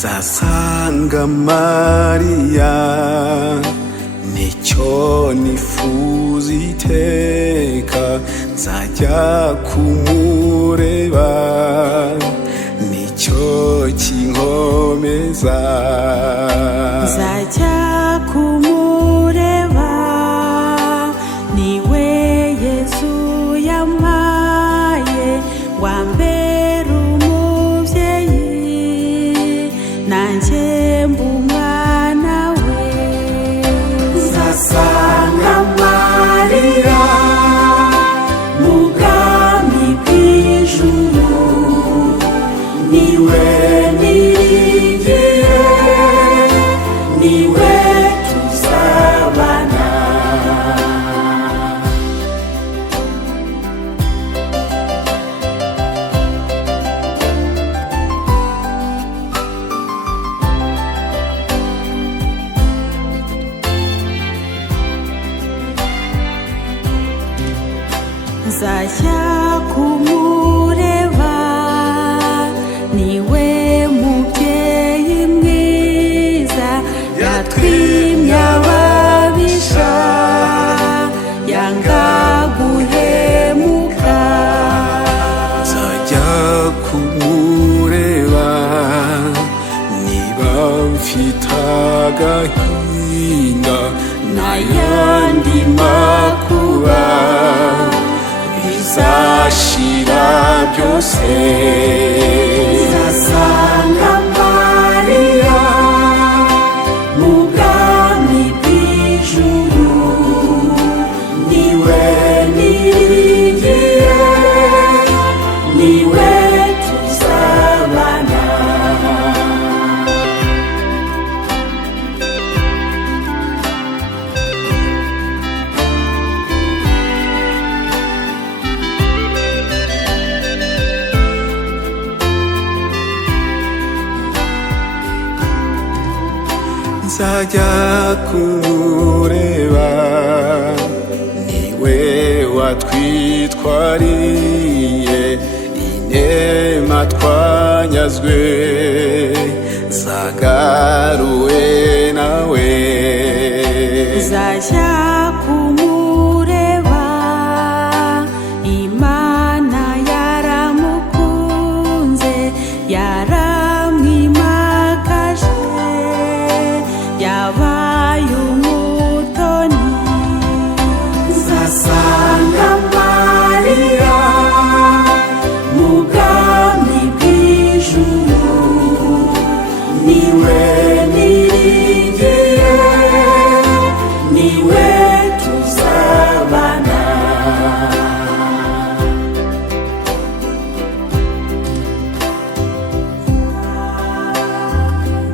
zasanga Mariya, nicyo nifuza iteka, nzajya kumureba, nicyo kinkomeza. Nzajya kumureba, niwe Yesu yampaye, wambera umuvyeyi, nanjye mba umwana we. Nzasanga Mariya mu bwami bw'ijuru, niwe niringiye, niwe tuzabana. Nzajya kumureba, niwe mubyeyi mwiza, yatwimye ababisha, yanga guhemuka. Nzajya kumureba, niba mfite agahinda n'ayandi makuba, bizashira byose. Nzasanga Mariya mu bwami bw'ijuru, niwe niringiye, niwe tuzabana. Nzajya kumureba, niwe watwitwariye inema twanyazwe, zagaruwe nawe. Nzajya kumureba, Imana yaramukunze, yaramwimakaje, yabaye umutoni. Nzasanga Mariya mu bwami bw'ijuru, niwe niringiye, niwe tuzabana.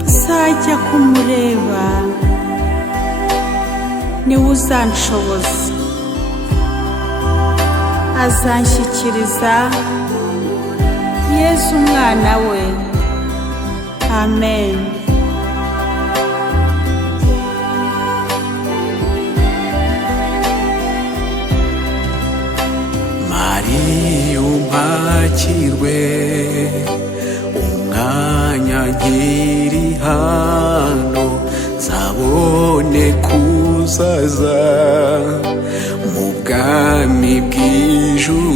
Nzajya kumureba, niwe uzanshoboza, azanshyikiriza Yesu umwana we. Amen. Mariya umpakirwe, umwanya nkiri hano, nzabone kuzaza mu bwami bw'ijuru.